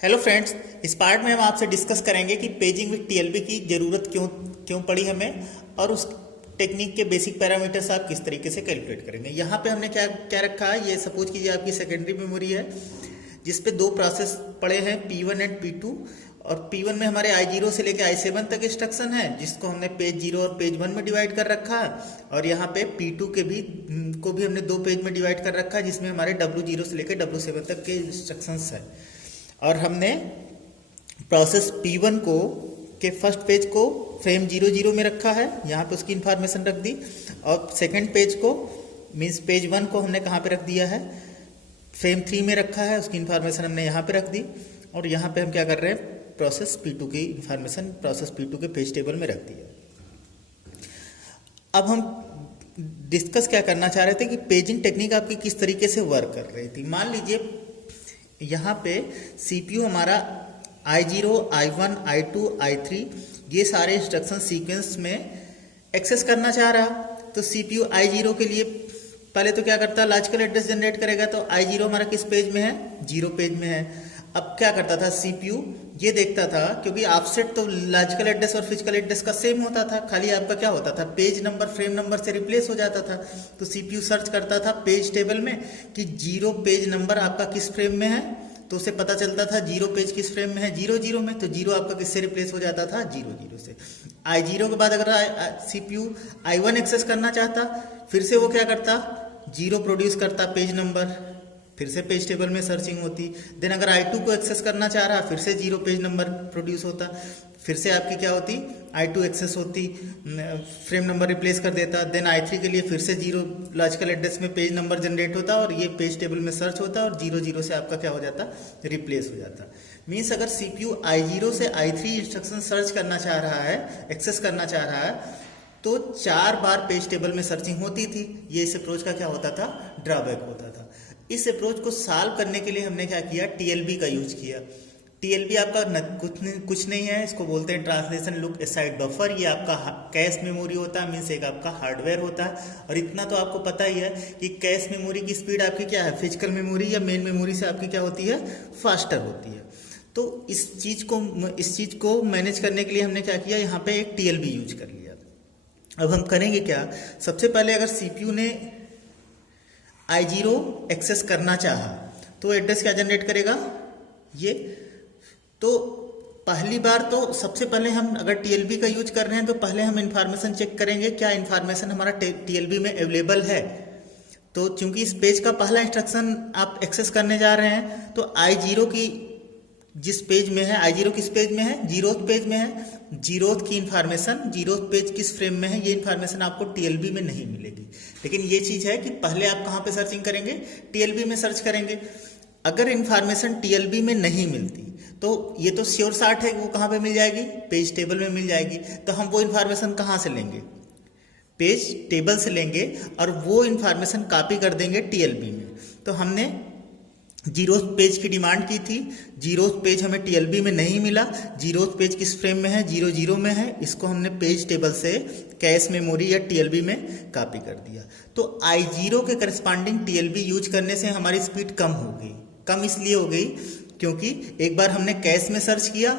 Hello friends, इस part में हम आपसे डिस्कस करेंगे कि पेजिंग विद टीएलबी की ज़रूरत क्यों क्यों पड़ी हमें और उस टेक्निक के बेसिक पैरामीटर्स आप किस तरीके से कैलकुलेट करेंगे। यहाँ पे हमने क्या क्या रखा है, ये सपोज कीजिए आपकी सेकेंडरी मेमोरी है जिस पे दो प्रोसेस पड़े हैं P1 एंड P2। और P1 में हमारे I0 से लेके I7 तक इंस्ट्रक्शन है जिसको हमने पेज 0 और पेज 1 में डिवाइड कर रखा है। और यहाँ पे P2 को भी हमने दो पेज में डिवाइड कर रखा है जिसमें हमारे W0 से लेकर W7 तक के इंस्ट्रक्शंस है। और हमने प्रोसेस P1 के फर्स्ट पेज को फ्रेम 00 में रखा है, यहाँ पे उसकी इंफॉर्मेशन रख दी। और सेकंड पेज को मीन्स पेज 1 को हमने कहाँ पे रख दिया है, फ्रेम 3 में रखा है, उसकी इंफॉर्मेशन हमने यहाँ पे रख दी। और यहाँ पे हम क्या कर रहे हैं, प्रोसेस P2 की इंफॉर्मेशन प्रोसेस P2 के पेज टेबल में रख दिया। अब हम डिस्कस क्या करना चाह रहे थे कि पेजिंग टेक्निक आपकी किस तरीके से वर्क कर रही थी। मान लीजिए यहाँ पे CPU हमारा I0, I1, I2, I3 ये सारे इंस्ट्रक्शन सीक्वेंस में एक्सेस करना चाह रहा, तो CPU I0 के लिए पहले तो क्या करता है, लॉजिकल एड्रेस जनरेट करेगा। तो I0 हमारा किस पेज में है, 0 पेज में है। अब क्या करता था CPU, ये देखता था क्योंकि ऑफसेट तो लॉजिकल एड्रेस और फिजिकल एड्रेस का सेम होता था, खाली आपका क्या होता था, पेज नंबर फ्रेम नंबर से रिप्लेस हो जाता था। तो CPU सर्च करता था पेज टेबल में कि 0 पेज नंबर आपका किस फ्रेम में है, तो उसे पता चलता था 0 पेज किस फ्रेम में है, 00 में। तो 0 आपका किससे रिप्लेस हो जाता था, 00 से। I0 के बाद अगर CPU I1 एक्सेस करना चाहता, फिर से वो क्या करता, 0 प्रोड्यूस करता पेज नंबर, फिर से पेज टेबल में सर्चिंग होती। देन अगर I2 को एक्सेस करना चाह रहा, फिर से 0 पेज नंबर प्रोड्यूस होता, फिर से आपकी क्या होती, I2 एक्सेस होती, फ्रेम नंबर रिप्लेस कर देता। देन I3 के लिए फिर से 0 लॉजिकल एड्रेस में पेज नंबर जनरेट होता और ये पेज टेबल में सर्च होता और 00 से आपका क्या हो जाता, रिप्लेस हो जाता। मीन्स अगर CPU I0 से I3 इंस्ट्रक्शन सर्च करना चाह रहा है, एक्सेस करना चाह रहा है, तो 4 बार पेज टेबल में सर्चिंग होती थी। ये इस अप्रोच का क्या होता था, ड्रॉबैक होता था। इस अप्रोच को सॉल्व करने के लिए हमने क्या किया, TLB का यूज किया। TLB आपका कुछ नहीं है, इसको बोलते हैं ट्रांसलेशन लुक असाइड बफर। ये आपका कैश मेमोरी होता है, मीन्स एक आपका हार्डवेयर होता है। और इतना तो आपको पता ही है कि कैश मेमोरी की स्पीड आपकी क्या है, फिजिकल मेमोरी या मेन मेमोरी से आपकी क्या होती है, फास्टर होती है। तो इस चीज को मैनेज करने के लिए हमने क्या किया, यहाँ पे एक TLB यूज कर लिया। अब हम करेंगे क्या, सबसे पहले अगर CPU ने I0 एक्सेस करना चाहा तो एड्रेस क्या जनरेट करेगा, ये। तो पहली बार तो सबसे पहले हम अगर TLB का यूज कर रहे हैं तो पहले हम इंफॉर्मेशन चेक करेंगे क्या इंफॉर्मेशन हमारा TLB में अवेलेबल है। तो चूंकि इस पेज का पहला इंस्ट्रक्शन आप एक्सेस करने जा रहे हैं, तो I0 की जिस पेज में है, I0 किस पेज में है, 0th पेज में है। 0th की इंफॉर्मेशन, 0th पेज किस फ्रेम में है, ये इंफॉर्मेशन आपको TLB में नहीं मिलेगी। लेकिन ये चीज है कि पहले आप कहाँ पे सर्चिंग करेंगे, TLB में सर्च करेंगे। अगर इंफॉर्मेशन TLB में नहीं मिलती तो ये तो श्योर शॉट है वो कहाँ पे मिल जाएगी, पेज टेबल में मिल जाएगी। तो हम वो इंफॉर्मेशन कहाँ से लेंगे, पेज टेबल से लेंगे और वो इंफॉर्मेशन कॉपी कर देंगे TLB में। तो हमने 0th पेज की डिमांड की थी, 0th पेज हमें TLB में नहीं मिला। 0th पेज किस फ्रेम में है, 00 में है। इसको हमने पेज टेबल से कैश मेमोरी या TLB में कॉपी कर दिया। तो I0 के करस्पॉन्डिंग TLB यूज करने से हमारी स्पीड कम हो गई। कम इसलिए हो गई क्योंकि एक बार हमने कैश में सर्च किया,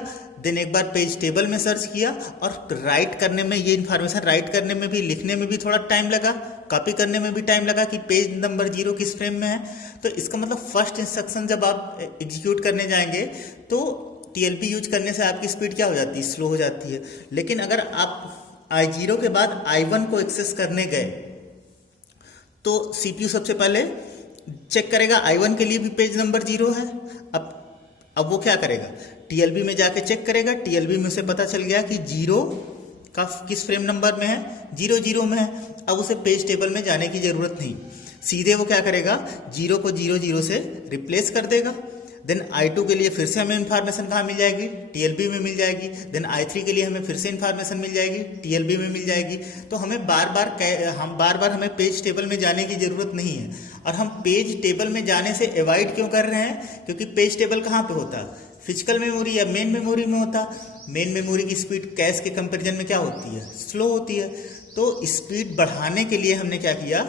देन एक बार पेज टेबल में सर्च किया, और राइट करने में, ये इन्फॉर्मेशन राइट करने में भी, लिखने में भी थोड़ा टाइम लगा, कॉपी करने में भी टाइम लगा कि पेज नंबर 0 किस फ्रेम में है। तो इसका मतलब फर्स्ट इंस्ट्रक्शन जब आप एग्जीक्यूट करने जाएंगे तो TLB यूज करने से आपकी स्पीड क्या हो जाती है, स्लो हो जाती है। लेकिन अगर आप I0 के बाद I1 को एक्सेस करने गए तो CPU सबसे पहले चेक करेगा I1 के लिए भी पेज नंबर 0 है। अब वो क्या करेगा, TLB में जाके चेक करेगा। TLB में उसे पता चल गया कि 0 का किस फ्रेम नंबर में है, 00 में है। अब उसे पेज टेबल में जाने की जरूरत नहीं, सीधे वो क्या करेगा, 0 को 00 से रिप्लेस कर देगा। देन I2 के लिए फिर से हमें इंफॉर्मेशन कहाँ मिल जाएगी, TLB में मिल जाएगी। देन I3 के लिए हमें फिर से इंफॉर्मेशन मिल जाएगी, TLB में मिल जाएगी। तो हमें बार बार हमें पेज टेबल में जाने की जरूरत नहीं है। और हम पेज टेबल में जाने से अवॉइड क्यों कर रहे हैं, क्योंकि पेज टेबल कहाँ पे होता है, फिजिकल मेमोरी या मेन मेमोरी में होता। मेन मेमोरी की स्पीड कैश के कंपैरिजन में क्या होती है, स्लो होती है। तो स्पीड बढ़ाने के लिए हमने क्या किया,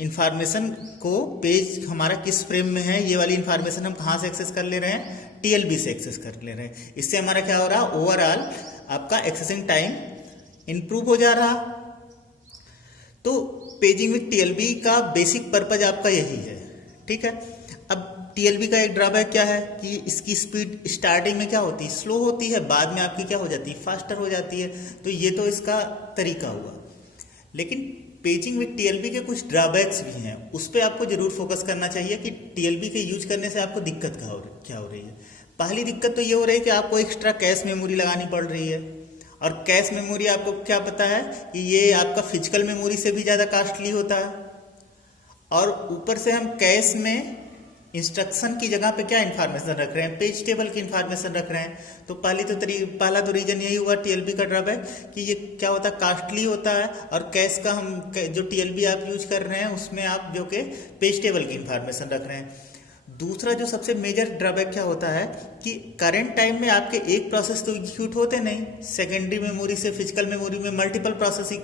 इन्फॉर्मेशन को पेज हमारा किस फ्रेम में है ये वाली इन्फॉर्मेशन हम कहाँ से एक्सेस कर ले रहे हैं, टीएलबी से एक्सेस कर ले रहे हैं। इससे हमारा क्या हो रहा, ओवरऑल आपका एक्सेसिंग टाइम इंप्रूव हो जा रहा। तो पेजिंग विथ टीएलबी का बेसिक पर्पज आपका यही है, ठीक है। अब टीएलबी का एक ड्रॉबैक क्या है कि इसकी स्पीड स्टार्टिंग में क्या होती है, स्लो होती है, बाद में आपकी क्या हो जाती है, फास्टर हो जाती है। तो ये तो इसका तरीका हुआ। लेकिन पेजिंग विथ टीएलबी के कुछ ड्रॉबैक्स भी हैं, उस पर आपको जरूर फोकस करना चाहिए कि टीएलबी के यूज करने से आपको दिक्कत क्या हो रही है। पहली दिक्कत तो ये हो रही है कि आपको एक्स्ट्रा कैश मेमोरी लगानी पड़ रही है, और कैश मेमोरी आपको क्या पता है कि ये आपका फिजिकल मेमोरी से भी ज़्यादा कॉस्टली होता है। और ऊपर से हम कैश में इंस्ट्रक्शन की जगह पे क्या इन्फॉर्मेशन रख रहे हैं, पेज टेबल की इन्फॉर्मेशन रख रहे हैं। तो पहला तो रीजन यही हुआ टीएलबी का ड्रॉबैक कि ये क्या होता है, कॉस्टली होता है। और कैश का हम जो टीएलबी आप यूज कर रहे हैं उसमें आप जो कि पेज टेबल की इन्फॉर्मेशन रख रहे हैं। दूसरा जो सबसे मेजर ड्रॉबैक क्या होता है कि करंट टाइम में आपके एक प्रोसेस तो एग्जीक्यूट होते नहीं, सेकेंडरी मेमोरी से फिजिकल मेमोरी में मल्टीपल प्रोसेसिंग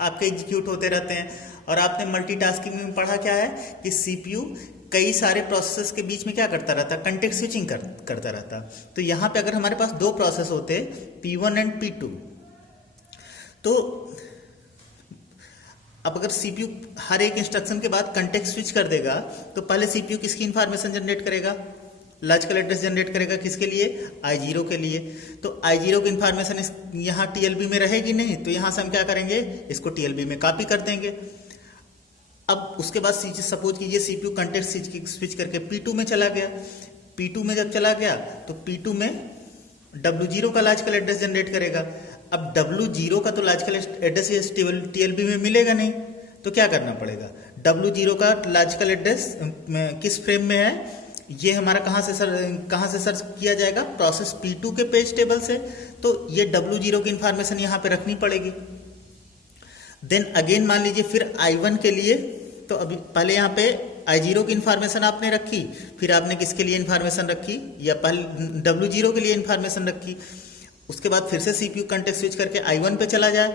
आपके एग्जीक्यूट होते रहते हैं। और आपने मल्टीटास्किंग में पढ़ा क्या है कि सीपीयू कई सारे प्रोसेस के बीच में क्या करता रहता, कंटेक्स्ट स्विचिंग करता रहता। तो यहाँ पे अगर हमारे पास दो प्रोसेस होते P1 एंड P2, तो अब अगर सीपीयू हर एक इंस्ट्रक्शन के बाद कंटेक्स्ट स्विच कर देगा, तो पहले सीपीयू किसकी इंफॉर्मेशन जनरेट करेगा, लॉजिकल एड्रेस जनरेट करेगा, किसके लिए, I0 के लिए। तो I0 की इंफॉर्मेशन यहाँ टीएलबी में रहेगी नहीं, तो यहाँ से हम क्या करेंगे, इसको टीएलबी में कॉपी कर देंगे। अब उसके बाद सपोज कीजिए सीपीयू कंटेक्स्ट स्विच करके P2 में चला गया। P2 में जब चला गया तो P2 में W0 का लॉजिकल एड्रेस जनरेट करेगा। अब W0 का तो लॉजिकल एड्रेस टीएलबी में मिलेगा नहीं, तो क्या करना पड़ेगा, W0 का लॉजिकल एड्रेस किस फ्रेम में है, ये हमारा कहाँ से सर्च किया जाएगा, प्रोसेस P2 के पेज टेबल से। तो ये W0 की इंफॉर्मेशन यहाँ पे रखनी पड़ेगी। देन अगेन मान लीजिए फिर I1 के लिए, तो अभी पहले यहाँ पे I0 की इंफॉर्मेशन आपने रखी, फिर आपने किसके लिए इंफॉर्मेशन रखी, या पहले W0 के लिए इंफॉर्मेशन रखी। उसके बाद फिर से सीपीयू कंटेक्स्ट स्विच करके I1 पे चला जाए,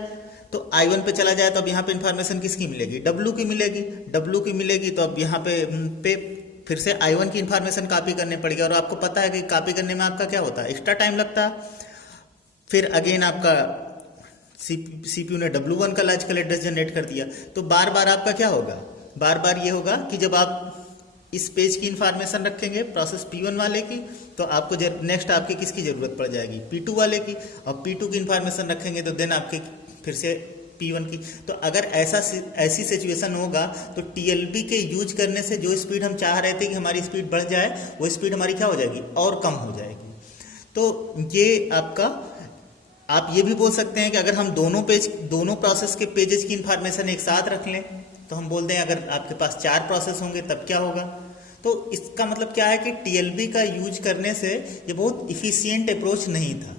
तो I1 पे चला जाए तो अब यहाँ पे इंफॉर्मेशन किसकी मिलेगी, W की मिलेगी। तो अब यहाँ पे फिर से I1 की इंफॉर्मेशन कॉपी करनी पड़ेगी। और आपको पता है कि कॉपी करने में आपका क्या होता है, एक्स्ट्रा टाइम लगता है। फिर अगेन आपका सीपीयू ने W1 का लॉजिकल एड्रेस जनरेट कर दिया। तो बार बार आपका क्या होगा, बार बार ये होगा कि जब आप इस पेज की इंफॉर्मेशन रखेंगे प्रोसेस P1 वाले की, तो आपको नेक्स्ट आपकी किसकी जरूरत पड़ जाएगी, P2 वाले की। और P2 की इंफॉर्मेशन रखेंगे तो देन आपके फिर से P1 की। तो अगर ऐसी सिचुएशन होगा तो टीएलबी के यूज करने से जो स्पीड हम चाह रहे थे कि हमारी स्पीड बढ़ जाए, वो स्पीड हमारी क्या हो जाएगी, और कम हो जाएगी। तो ये आपका, आप ये भी बोल सकते हैं कि अगर हम दोनों प्रोसेस के पेजेस की इंफॉर्मेशन एक साथ रख लें, तो हम बोलते हैं अगर आपके पास 4 प्रोसेस होंगे तब क्या होगा। तो इसका मतलब क्या है कि टीएलबी का यूज करने से ये बहुत इफिशियंट अप्रोच नहीं था।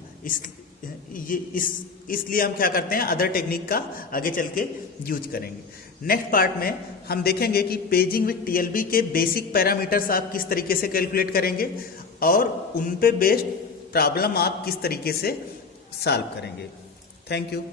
इसलिए हम क्या करते हैं, अदर टेक्निक का आगे चल के यूज करेंगे। नेक्स्ट पार्ट में हम देखेंगे कि पेजिंग विथ टीएलबी के बेसिक पैरामीटर्स आप किस तरीके से कैलकुलेट करेंगे, और उन पे बेस्ड प्रॉब्लम आप किस तरीके से सॉल्व करेंगे। Thank you.